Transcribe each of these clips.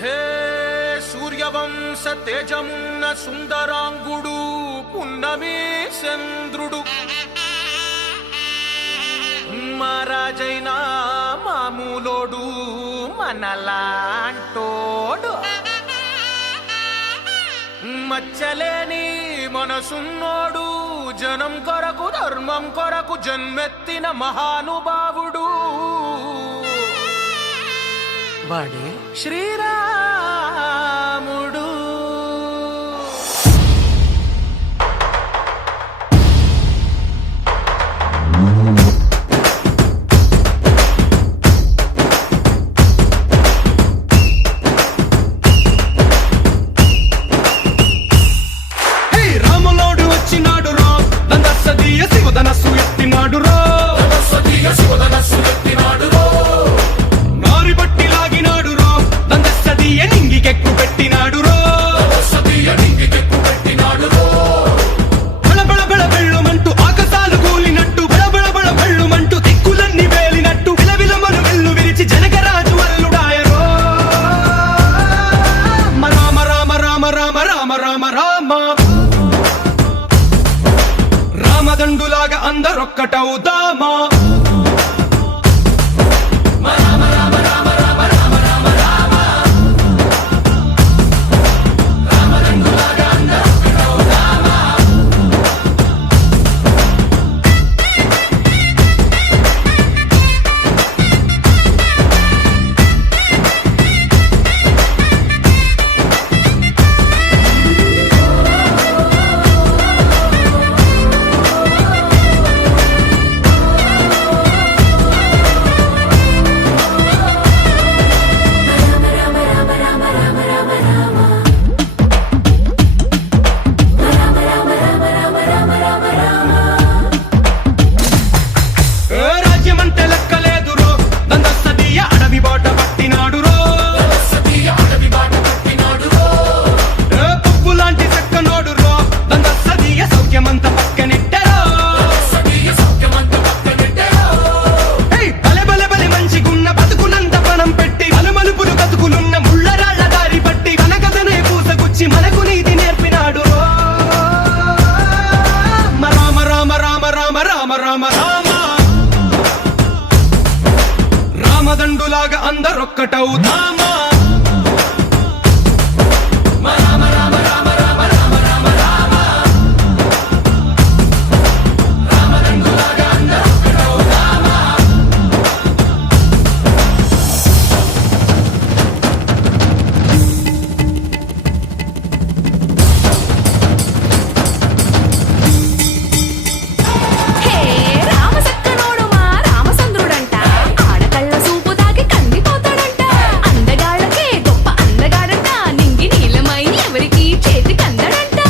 హే సూర్యవంశ తేజమున్న సుందరాంగుడు పున్నమి చంద్రుడు మహారాజైనా మామూలోడు మనలాంటోడు మచ్చలేని మనసున్నోడు జనం కొరకు ధర్మం కొరకు జన్మెత్తిన మహానుభావుడు వాడే శ్రీరాముడు. రాములోడు వచ్చినాడు రా దందసదీయ శివధనస్సు ఎత్తినాడు రా నారి బట్టి లాగినాడు రా దందసదీయ నింగికెక్కు పెట్టినాడు రా బళబళ బళ బెళ్ళుమంటూ ఆకాశాలు కూలినట్టు బళబళ బళ బెళ్ళుమంటూ దిక్కులన్నీ వేలినట్టు విలవిలమను వెల్లు విరిచి జనకరాజు అల్లుడాయరో రామ రామ రామ రామ రామ రామ రామ రామదండులాగా అందరొక్కటవుదామా రాజ్యమంటే లెక్కలేదురో దందసదీయ అడవి బాట పట్టినాడురో పువ్వు లాంటి చక్కనోడురో దందసదీయ సౌఖ్యమంత పక్కనెట్టరో బలె బలె బలె మంచిగున్న బతుకునంత పణం పెట్టి మలుమలుపులు బతుకులున్న ముళ్ళరాళ్ల దారి పట్టి మన కథనే పూసగుచ్చి మనకు నీతి నేర్పినాడు రామ రామ రామ రామ రామ రామ రామ రామదండులాగా అందరొక్కటవుదామా హే రామసక్కనోడు మా రామచంద్రుడంట ఆడకళ్ళ సూపు తాకి కందిపోతాడంట అందగాళ్ళకే గొప్ప అందగాడంట నింగి నీలమై ఎవరికి చేతి కందడంట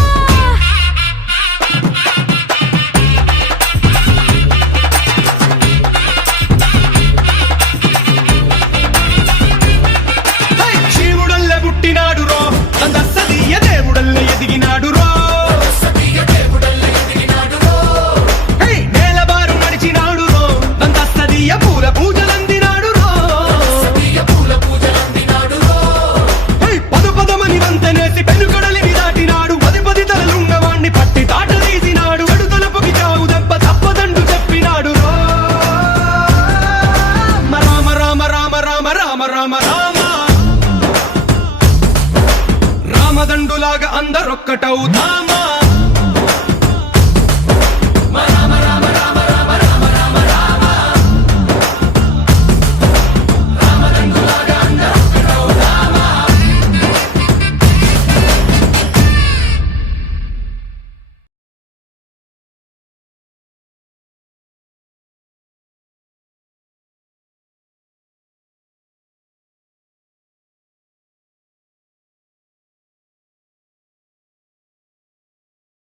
శివుడల్లే పుట్టినాడు రో దందసదీయ దేవుడల్లే ఎదిగినాడు రో నేలబారు నడిచినాడు రో దందసదీయ పూల పూజలందినాడు రో పదు పదమని వంతనేసి పెనుకడలిని దాటినాడు పది పది తలలున్నవాణ్ణి పట్టి తాట తీసినాడు చెడు తలపుకి చావు దెబ్బ తప్పదండు చెప్పినాడు రో రామ రామ రామ రామ రామ రామ రామ రామదండులాగా అందరొక్కటవుదామా